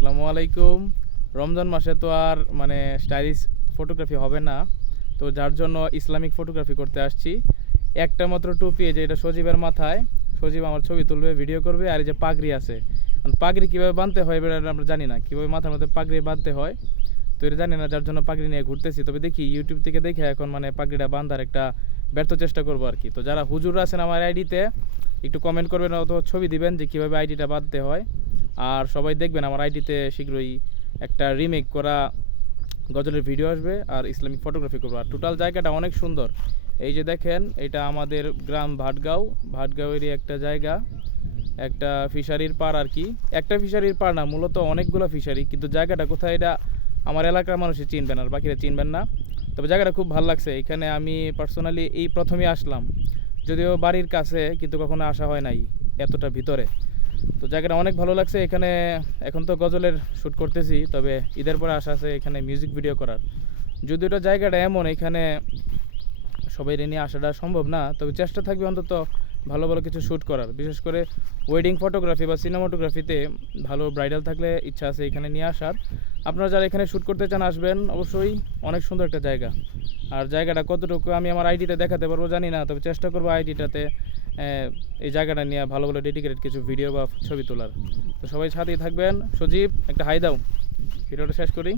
আসসালামু আলাইকুম। রমজান মাসে তো আর মানে স্টাইলিশ ফটোগ্রাফি হবে না, তো যার জন্য ইসলামিক ফটোগ্রাফি করতে আসছি। একটা মাত্র টুপি, এই যে এটা সজীবের মাথায়, সজীব আমার ছবি তুলবে, ভিডিও করবে। আর এই যে পাগড়ি আছে, পাগড়ি কীভাবে বাঁধতে হয় এবার আমরা জানি না, কীভাবে মাথার মধ্যে পাগড়ি বাঁধতে হয় তো এটা জানি না, যার জন্য পাগড়ি নিয়ে ঘুরতেছি। তবে দেখি ইউটিউব থেকে দেখে এখন মানে পাগড়িটা বাঁধার একটা ব্যর্থ চেষ্টা করবো আর কি। তো যারা হুজুর আছেন আমার আইডিতে একটু কমেন্ট করবেন অথবা ছবি দিবেন যে কীভাবে আইডিটা বাঁধতে হয়। আর সবাই দেখবেন আমার আইডিতে শীঘ্রই একটা রিমেক করা গজলের ভিডিও আসবে আর ইসলামিক ফটোগ্রাফি করবো। আর টোটাল জায়গাটা অনেক সুন্দর। এই যে দেখেন, এটা আমাদের গ্রাম ভাটগাঁওয়েরই একটা জায়গা, একটা ফিশারির পাড় আর কি। একটা ফিশারির পাড় না, মূলত অনেকগুলো ফিশারি, কিন্তু জায়গাটা কোথায় এটা আমার এলাকার মানুষই চিনবেন আর বাকিরা চিনবেন না। তবে জায়গাটা খুব ভালো লাগছে। এখানে আমি পার্সোনালি এই প্রথমেই আসলাম, যদিও বাড়ির কাছে, কিন্তু কখনো আসা হয় নাই এতটা ভিতরে। তো জায়গাটা অনেক ভালো লাগছে। এখানে এখন তো গজলের শ্যুট করতেছি, তবে ঈদের পরে আশা আছে এখানে মিউজিক ভিডিও করার। যদিও এটা জায়গাটা এমন, এখানে সবাই নিয়ে আসাটা সম্ভব না, তবে চেষ্টা থাকবে অন্তত ভালো ভালো কিছু শ্যুট করার। বিশেষ করে ওয়েডিং ফটোগ্রাফি বা সিনেমাটোগ্রাফিতে ভালো ব্রাইডাল থাকলে ইচ্ছা আছে এখানে নিয়ে আসার। আপনারা যারা এখানে শ্যুট করতে চান আসবেন অবশ্যই। অনেক সুন্দর একটা জায়গা। আর জায়গাটা কতটুকু আমি আমার আইডিতে দেখাতে পারবো জানি না, তবে চেষ্টা করবো আইডিটাতে এই জায়গাটা নিয়ে ভালো ভালো ডেডিকেটেড কিছু ভিডিও বা ছবি তোলার। তো সবাই সাথেই থাকবেন। সজীব, একটা হাই দাও, ভিডিওটা শেষ করি।